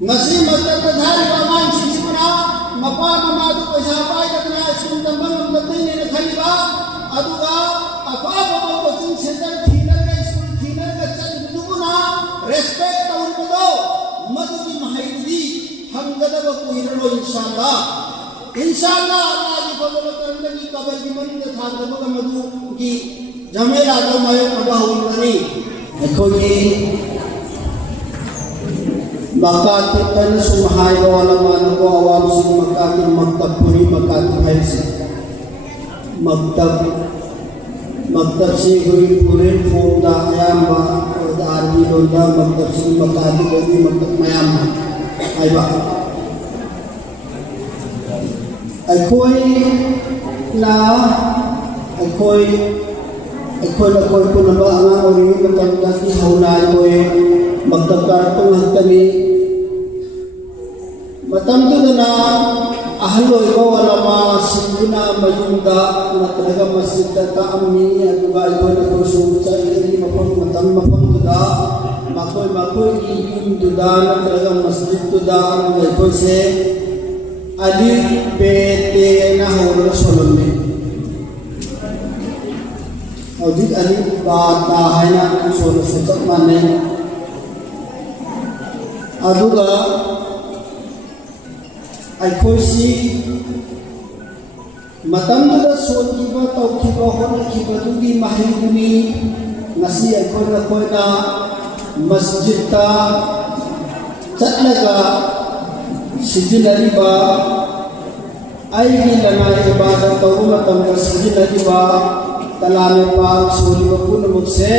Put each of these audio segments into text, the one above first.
ngasi matak dhari paman sisipna mapa mamadu paisa pai kadna sum tambang mamdai ne khaliba aduga apa apa coaching center thina ka school thina ka chat duguna respect taun ko madu ki mahaidi hamgada ba kuiralo inshallah Allah ji bolo karne ki kabar ki mani da thar da madu ki jamela da mayo aba hunani देखो ये मकाती कन सुहाय वाला मानो को आवाम से मकाती मकतब पूरी मकाती है से मकतब से हुई पूरे फोड़ा आयाम और आदमी लोंदा मकतब से मकाती कोई मकतब मायाम आइबा कोई ना कोई पुनः आंगा और ये मतलब कि हौला कोई मतलब कारतों हत्तनी मतलब तो ना ahlo iko alama sinduna mayunda natraga masjid ta amni aduga iko na kusu sa ini mapam matam tuda makoi yum tuda natraga masjid tuda iko se ali pete na holo solonne audit ali bata haina solo setak mane aduga aikosi matamda solkiba tawkiba honakiba dugi mahiguni ngasi aikona koina masjid ta chatlaga sijinariba aigi lanai ibadat tawu matamda sijinariba talame pa soliba punamukse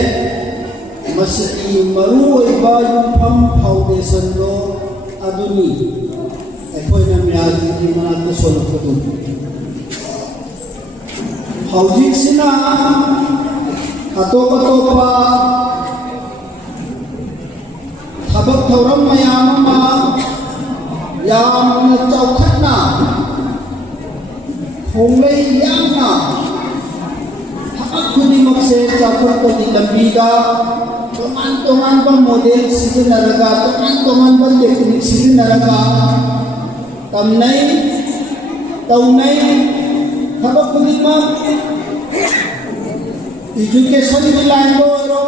masjid maru iba yupam foundation lo aduni अखोना मियाजी की मनाते सोलह कुतुब हौजी सिना अतोपा थबक थौरम मयामा यामन चौखटना होंगे यामना हकुनी मक्से चौखट को लंबीदा तोमान पर model season Narga तोमान पर technique season Narga तमनई तौनई थबक खुदिमा education की line को एरो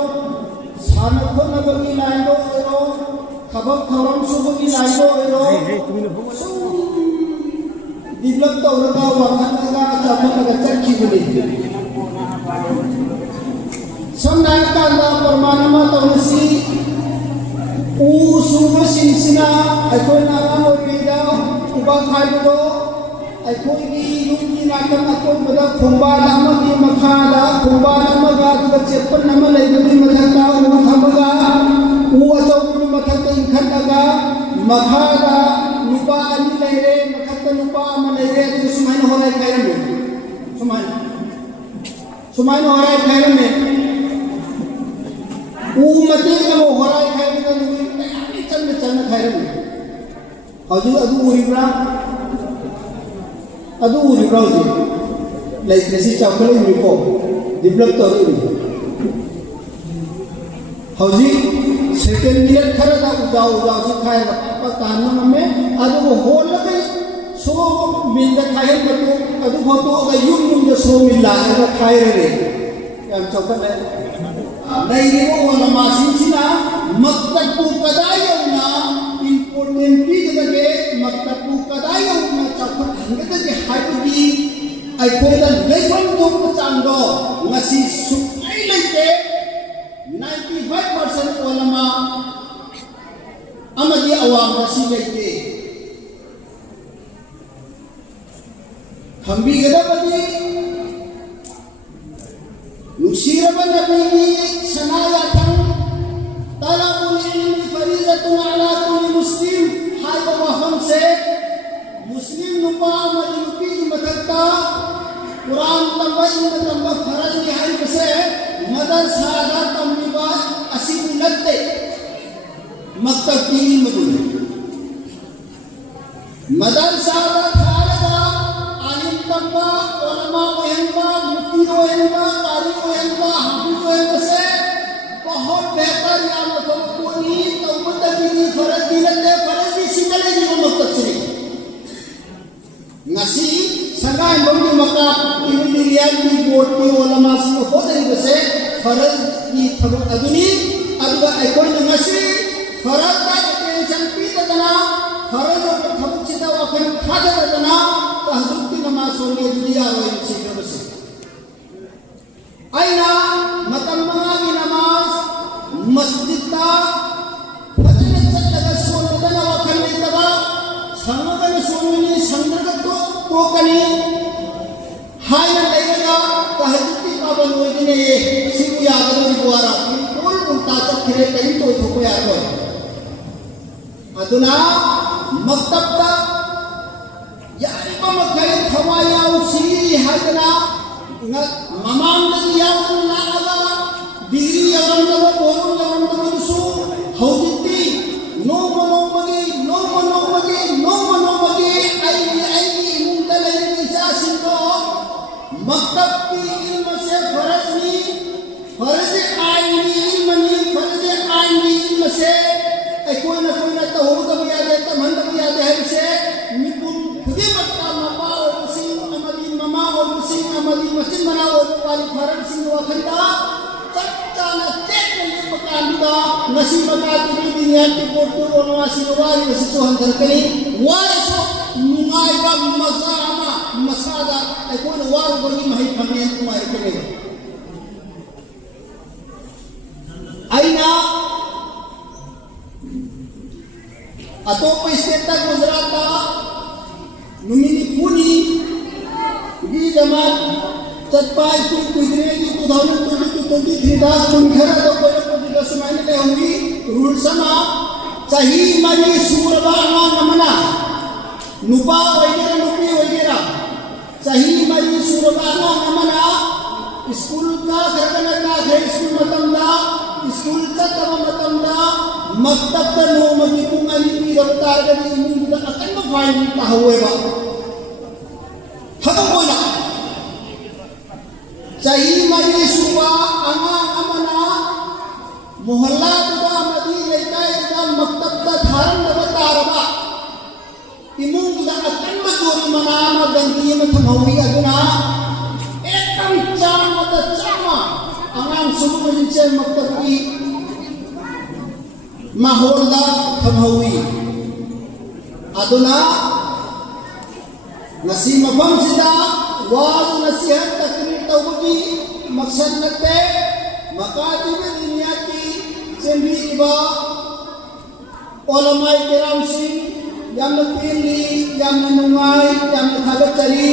सानखो नगर की लाइन को एरो थबक थरम सुबह की लाइन को एरो डेवलप तो लगा वाखनगा चापनगा चक्की बने समनायका ला परमाणुमा तौनसी उ सुबह सिंसिना अकोना ओरेदा उबा खाइबो अखोगी युगी नाटक अकोबदा खुंबादा मगी मखादा खुंबादा मगा दुगा चेपन नम लैबनी मथका उ थमगा उ अचौकुनि मथका इखनगा मखादा नुपा अनि लैरे मथका नुपा अम लैरे सुमाइन होराय खैरमे सुमाइन होराय खैरमे उ मते नमो होराय खैरमे नुगी चन खैरमे हजू अदू उरिब्रा जी लाइक जैसे चावल उरिको डेवलप तो हजी सेकेंड ईयर खरा दा उदा से खाए पापा ताना में अदू होल लगे सो मिल द खाए मतो अदू फोटो अगर युम द सो मिला अगर खाए रे याम चौका है नहीं रे वो वाला मासिना मक्तबु कदायना इम्पोर्टेंट भी जगह मक्तबु कदायना चाखो हंगदा के हाइबी अकोदा लेवन तो चांगो ngasi सुai लेते 95% ओलमा अमदी अवाम ngasi लेते खंबी गदबदी नुसीरबन नबी सनाया तंग तलबुल इल्म फरीज़तुन अला कुल्ली मुस्लिम हाय वहम से मुस्लिम नुपा मजलुकी मददता कुरान तंबा फरज की हाय से मदरसा दा तंबीबा असी नत्ते मक्तब की मदुल मदरसा दा खालदा आलिम तंबा उलमा वहंबा मुफ्ती वहंबा कारी वहंबा हाफिज वहंबा से बहुत बेहतर या मतलब कोई तौबत की फरज की लगते फरज की इंडियन की बोर्ड की ओलमा से हो जाएंगे से फर्ज की थबक अदुनी अदुगा एकोन नसी फर्ज का टेंशन पीते तना फर्ज और थबक चिता वाकन खाते तना तहजुदी नमाज सोने दिया हुआ इसी तरह से आइना मतम्मा की नमाज मस्जिद का भजन चलता सोने तना वाकन नहीं तबा संगठन सोने संगठन तो कनी हाय लेगा तहजुदी का बनोइने सिगु यादव द्वारा बिल्कुल उल्टा चक्रे कहीं तो ठोको यादव अदुना मक्तब का यानी मक्तब थवाया उसी हायना ममांग दिया उन्ना लगा डिग्री यवंदव बोलू यवंदव सु हौदिती नो मनोमगे आई मुंदले निशा सिंधो मक्तब की इल्म से फर्ज आईनी इल्म से कोई न तो हो तो बिया दे तो मन तो बिया दे से निपुण खुदी मक्का ममा और मुस्लिम अमली ममा और मुस्लिम अमली मस्जिद बना और वाली फर्ज सिंह वखंडा सच्चा न चेक ने पकांदा नसीब का की दुनिया की कोटो वनवासी वाली वसु हंदर करी वारसो नुमाई का मजामा मसादा कोई वार बनी मही फने तुम्हारे करे आईना अतोप स्टेट गुजरात का नुमिनी पुनी गी जमात चटपाई तू कुदरे की 2023 दास कुंखरा तो कोई समय ले होंगी रूल समा सही मरी सूरबाना नमना नुपा वगैरह नुपी वगैरह सही मरी सूरबाना नमना स्कूल का करकना का स्कूल मतमदा स्कूल का तब मतमदा मक्तब का नो मगी पुंगली की रफ्तार का इमुन का अकन फाइल का हुए बा खत्म होना सही मरी सुबा अना अमना मोहल्ला का मदी लेता एकदम मक्तब का धारण रफ्तार बा इमुन का अकन मजूरी मनामा गंदी में थमौई अदुना एकदम चामा अंगाम सुबह नीचे मक्तब की माहौल थमौई अदुना नसी मफम सिदा वाज नसीहत तकरीर तौबी मकसद नते मकातिब दुनिया की चंबी इबा ओलमाई किराम सिंह यामन पीली यामन नुमाई यामन थागचरी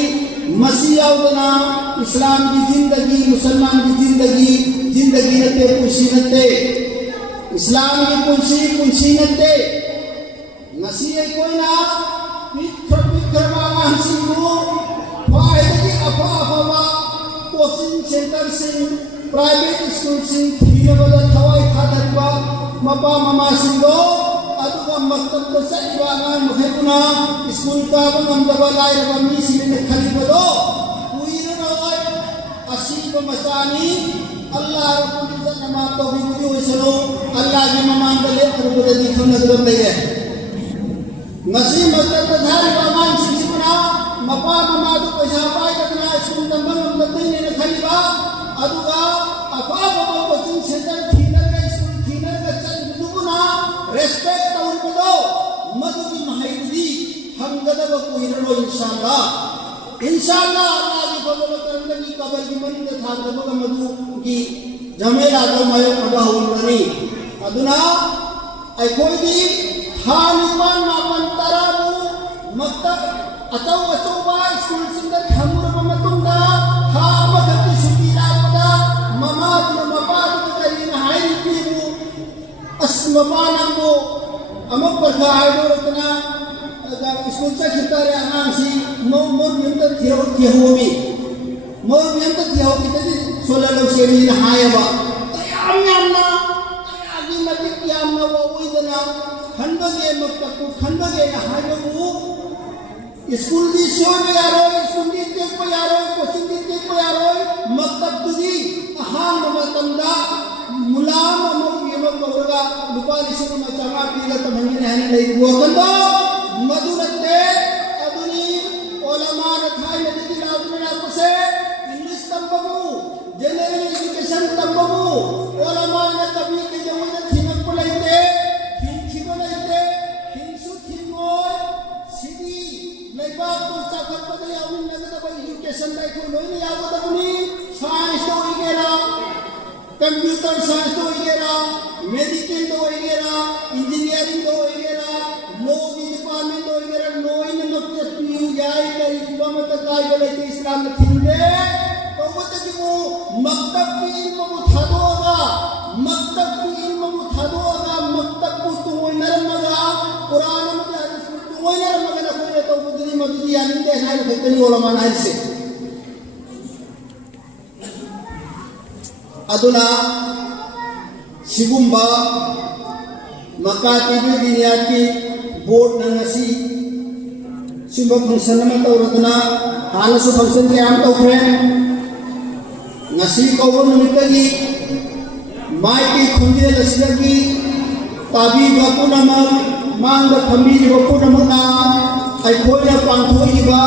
मसीहा इस्लाम की जिंदगी मुसलमान की जिंदगी नते खुशी नते इस्लाम की कुंसी नते नसीह कोई ना पिक्चर बांग सिंगो फायदे की अफवा कोचिंग सेंटर सिंह प्राइवेट स्कूल सिंह थीने वाला थवाई खादरबा मपा ममा सिंगो अदुगा मक्तब तो सईबाना मुखेपुना स्कूल का बंदबा लाइरबा मी सिने खलीबदो असीब मसानी अल्लाह रब्बुल इज्जत नमा तौफीक दी वसलो अल्लाह की ममान दले अरबद दिखो नजर दे है नसी मस्जिद धारी बामान सिना मपा ममादु पैसा पाई कतना स्कूल नंबर नंबर ने खलीबा अदुगा अपा बाबा कोचिंग सेंटर थीनर का स्कूल थीनर का चल दुगुना रेस्पेक्ट तौर बदो मदु की महैदी हम गदब को हिरो इंशाअल्लाह अल्लाह की फजल करम की कबर की मन के था जब मधु की जमेला तो मय अगा हुननी अदुना आई कोई दी थानिमान मापन तराबु मक्तब अचौ बा स्कूल सिंदर खमुर ममतुंगा हा मगति सुकीला पदा ममाद मपाद करीन हाई पीबु अस्मबानंगो अमक परखा आइडो रतना स्कूल से खितारे आनांसी मोर यंत्र थियोमी मोर यंत्र थियो कितनी सोललो सेरी हायबा तयामना तयागी मति यामना वोइदना खंडगे मक्तबु खंडगे हायबु स्कूल दी सोय यारो स्कूल दी ते को यारो कोचिंग दी ते को यारो मक्तब दी अहान मतंदा मुलाम मोर येलो कोरगा दुपाली से मचामा पीला तमंगी रहने नहीं वो कंदो मधुरते अदुनी ओलमा रखाई नदी की लाउड में आपसे इंग्लिश तंबू जनरल एजुकेशन तंबू ओलमा ने कभी के जमुना थिनक को लेते थिन लेते थिनसु थिनोय सिटी लेबा को चाकर को दे आउन नगर को एजुकेशन लाइक को लोई ने यागो तबनी साइंस तो इगेरा कंप्यूटर साइंस तो इगेरा मेडिकल तो इगेरा इंजीनियरिंग तो इगेरा लॉ डिपार्टमेंट तो इगेरा नो इन मक्के पीयू जाय कई मत काय गले इस्लाम ने थिनले तो मत जो मक्तब की इल्म को थादोगा मक्तब की इल्म को थादोगा मक्तब को तो नरमगा कुरान में हदीस में तो नरमगा ना कोई तो बुद्धि मददी आनिंदे है ना खतनी उलमा ना से अदुना सिगुम्बा मकातिबी दिनियाती बोर्ड नंगसी सिंबा फंक्शन में तौरदना हानसु फंक्शन के आम तौरे ngasi kau numitagi mai ki khunje lasigi tabi bapu nama mangda khambi bapu nama na ai khoina pangthoi ba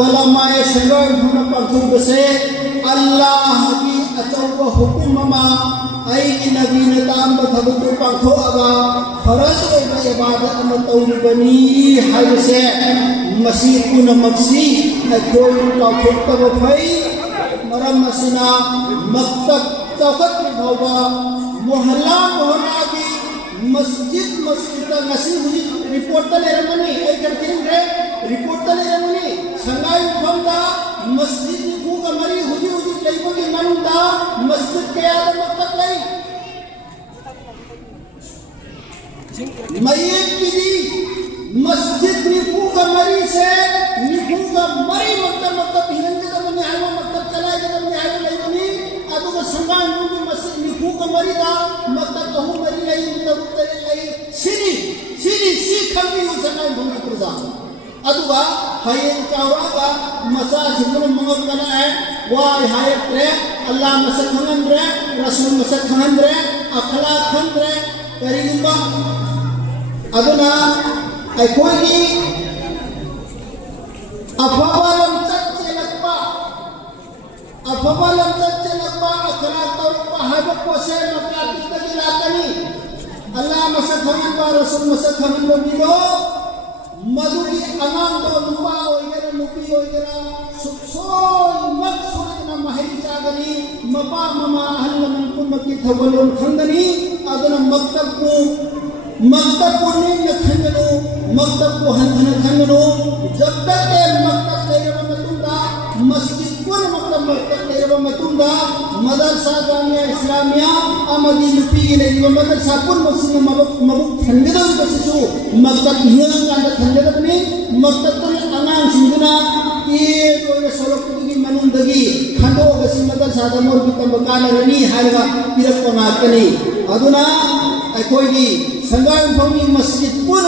ola mai sangai huna pangthoi base Allah ki achauba hukum mama ai ki nabi na tam ba thabu pangtho aga faraj oi ba ibadat am tauri bani hai se masi kuna maksi ai khoi ka phukta ba phai मरम मसीना मक्तब चौकत में भावा मोहल्ला मोहल्ला की मस्जिद मस्जिद नसी हुई report तले रमनी एक करतीन रे रिपोर्ट तले रमनी संगाई बंदा मस्जिद भूगा मरी हुई हुई लेबो की मंदा मस्जिद के आदम मक्तब नहीं मय्यत की दी मस्जिद निफूगा मरी से निफूगा मरी मक्तब हिरंज तमनी आयो मक्तब चला तमनी आयो लेबनी अदु का संगान मुंडी मस्जिद निफूगा मरी दा मक्तब कहू मरी नहीं तब तले नहीं सिनी सिनी सी खंबी उ संगान भूमि प्रजा अदु का हायन कावा का मसा जिमन मंगल कना है वाय हायत रे अल्लाह मसा खंगन रे रसूल मसा खंगन रे अखला खन रे करीबा अदुना अखोई अफवालम चलकपा अखला तौरपा हाबक पोसे मकाती तगिलातनी अल्लाह मसखमन बा रसूल मसखमन बो बिलो मधुरी अनाम दो लुपा होइगेरा लुपी होइगेरा सुसोय मक्सुरतना महई जागनी मपा ममा हल्लमन कुमकी थबलोन खंगनी अदना मक्तब को नींद खंगनो मक्तब को हंधन खंगनो जब तक के मक्तब लेरवा मतुंदा मस्जिद पुर मक्तब लेरवा मतुंदा मदरसा जामिया इस्लामिया अमदी लुपी लेरवा मदरसा पुर मस्जिद मबुक खंगदो बसिसु मक्तब हिंगा कांड खंगदबनी मक्तब तो अनांग सिंगना ये कोई सोलपुगी मनुंदगी खंडो बसि मदरसा दमोर की तंबकान रनी हारगा पिरक को नाकनी अदुना अखोई संगाई भूमि मस्जिद पूर्ण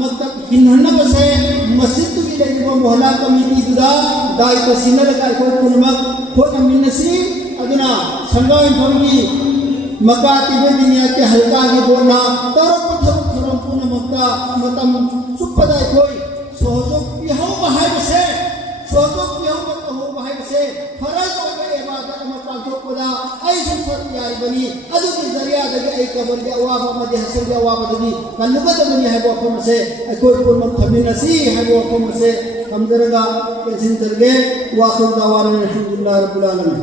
मक्तब हिन्हन्न बसे मस्जिद की लेकिन मोहल्ला कमिटी दुदा दायित्व सिनर का कोई पूर्णमक खोट मिन्नसी अदुना संगाई भूमि मकाती दुनिया के हल्का की बोलना तरफ थरम पूर्ण मतम सुपदा कोई सोजो बिहाव बहाय बसे सोजो बिहाव हो बहाय बसे फरज हो गए इबादत में पांचों कोदा ऐसे फर्क यार बनी अदु की जरिया दगे एक कबर के अवाब में हसन के अवाब दगी कल्लुगत बनी है वो कम से कोई कोई मत खमिनसी है वो कम से हम जरगा पेंशन करके वाखुर दावाना अल्हम्दुलिल्लाह रब्बिल आलमीन।